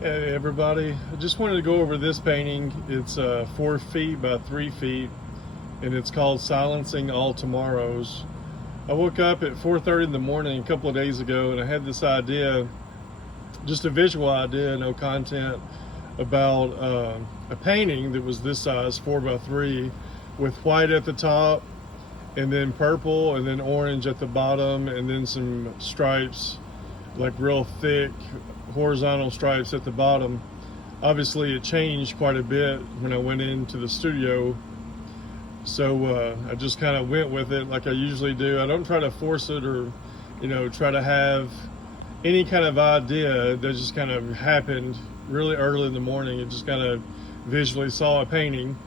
Hey everybody, I just wanted to go over this painting. It's 4 feet by 3 feet and it's called Silencing All Tomorrows. I woke up at 4:30 in the morning a couple of days ago and I had this idea, just a visual idea, no content, about a painting that was this size, 4 by 3, with white at the top and then purple and then orange at the bottom and then some stripes, like real thick horizontal stripes at the bottom. Obviously it changed quite a bit when I went into the studio, so I just kind of went with it like I usually do. I don't try to force it or try to have any kind of idea. That just kind of happened really early in the morning. It just kind of visually saw a painting,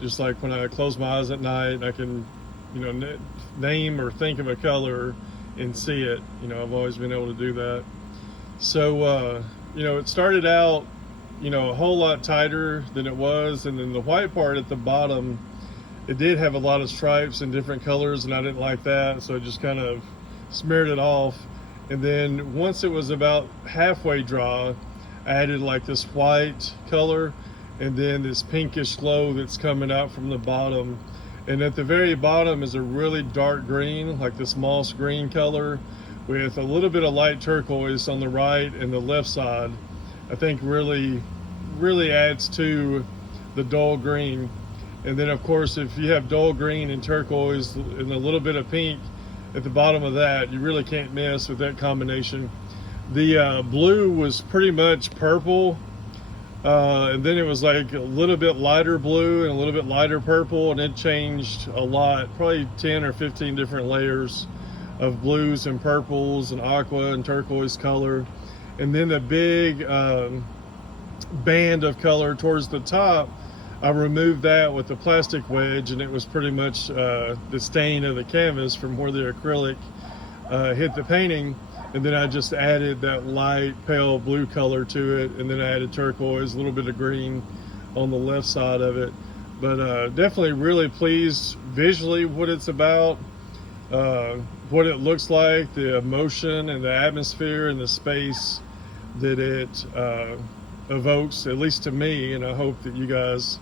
just like when I close my eyes at night I can name or think of a color and see it. I've always been able to do that. So it started out a whole lot tighter than it was, and then the white part at the bottom, it did have a lot of stripes in different colors and I didn't like that, so I just kind of smeared it off. And then once it was about halfway dry, I added like this white color and then this pinkish glow that's coming out from the bottom. And at the very bottom is a really dark green, like this moss green color, with a little bit of light turquoise on the right and the left side. I think really adds to the dull green. And then of course, if you have dull green and turquoise and a little bit of pink at the bottom of that, you really can't miss with that combination. The blue was pretty much purple, and then it was like a little bit lighter blue and a little bit lighter purple, and it changed a lot, probably 10 or 15 different layers of blues and purples and aqua and turquoise color. And then the big band of color towards the top, I removed that with a plastic wedge, and it was pretty much the stain of the canvas from where the acrylic hit the painting. And then I just added that light pale blue color to it, and then I added turquoise, a little bit of green on the left side of it. But definitely really pleased visually what it's about, what it looks like, the emotion and the atmosphere and the space that it evokes, at least to me. And I hope that you guys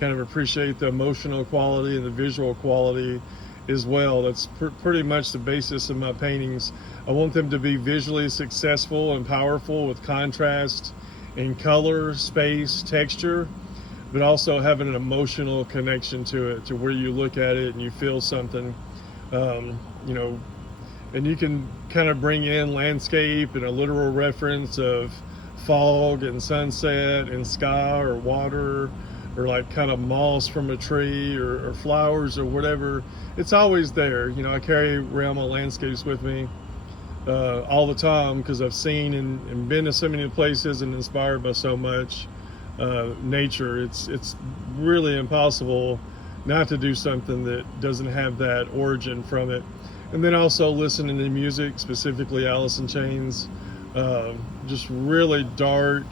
kind of appreciate the emotional quality and the visual quality as well. That's pretty much the basis of my paintings. I want them to be visually successful and powerful with contrast and color, space, texture, but also having an emotional connection to it, to where you look at it and you feel something. And you can kind of bring in landscape and a literal reference of fog and sunset and sky or water, or like kind of moss from a tree or flowers or whatever. It's always there. I carry around my landscapes with me all the time, because I've seen and been to so many places and inspired by so much nature. It's really impossible not to do something that doesn't have that origin from it. And then also listening to music, specifically Alice in Chains, just really dark,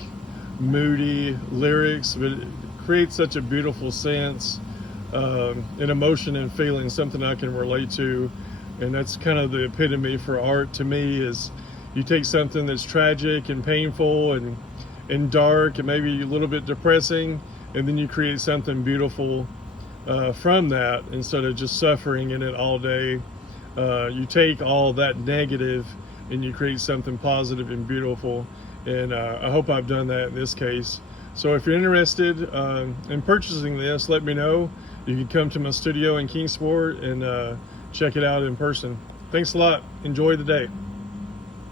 moody lyrics, but it creates such a beautiful sense, an emotion and feeling, something I can relate to. And that's kind of the epitome for art to me, is you take something that's tragic and painful and dark and maybe a little bit depressing, and then you create something beautiful from that, instead of just suffering in it all day. You take all that negative and you create something positive and beautiful. And I hope I've done that in this case. So if you're interested in purchasing this, let me know. You can come to my studio in Kingsport and check it out in person. Thanks a lot. Enjoy the day.